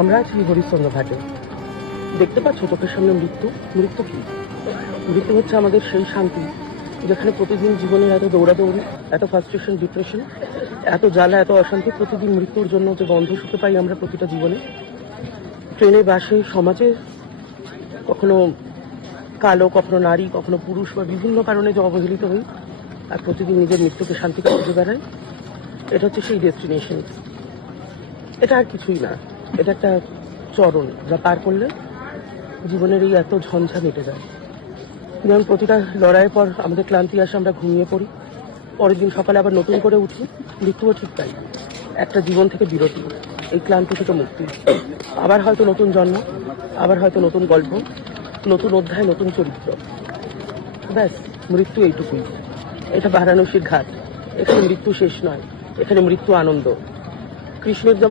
আমরা আছি হরিশ্চন্দ্র ঘাটে। দেখতে পাচ্ছ চোখের সামনে মৃত্যু। মৃত্যু কি? মৃত্যু হচ্ছে আমাদের সেই শান্তি যেখানে প্রতিদিন জীবনের এত দৌড়াদৌড়ি, এত ফ্রাস্ট্রেশন, ডিপ্রেশন, এত জ্বালা, এত অশান্তি, প্রতিদিন মৃত্যুর জন্য যে গন্ধ শুকে পাই আমরা প্রতিটা জীবনে, ট্রেনে, বাসে, সমাজে, কখনো কালো, কখনো নারী, কখনো পুরুষ বা বিভিন্ন কারণে যে অবহেলিত হই আর প্রতিদিন নিজের মৃত্যুকে শান্তিতে খুঁজে বেড়াই, এটা হচ্ছে সেই ডেস্টিনেশন। এটা আর কিছুই না, এটা একটা চরণ যা পার করলে জীবনের এই এত ঝঞ্ঝা মিটে যায়। যেমন প্রতিটা লড়াইয়ের পর আমাদের ক্লান্তি আসে, আমরা ঘুমিয়ে পড়ি, পরের দিন সকালে আবার নতুন করে উঠি। মৃত্যুও ঠিক তাই, একটা জীবন থেকে বিরতি, এই ক্লান্তি থেকে মুক্তি, আবার হয়তো নতুন জন্ম, আবার হয়তো নতুন গল্প, নতুন অধ্যায়, নতুন চরিত্র। ব্যাস, মৃত্যু এইটুকুই। এটা বারাণসীর ঘাট। এখানে মৃত্যু শেষ নয়, এখানে মৃত্যু আনন্দ। কৃষ্ণের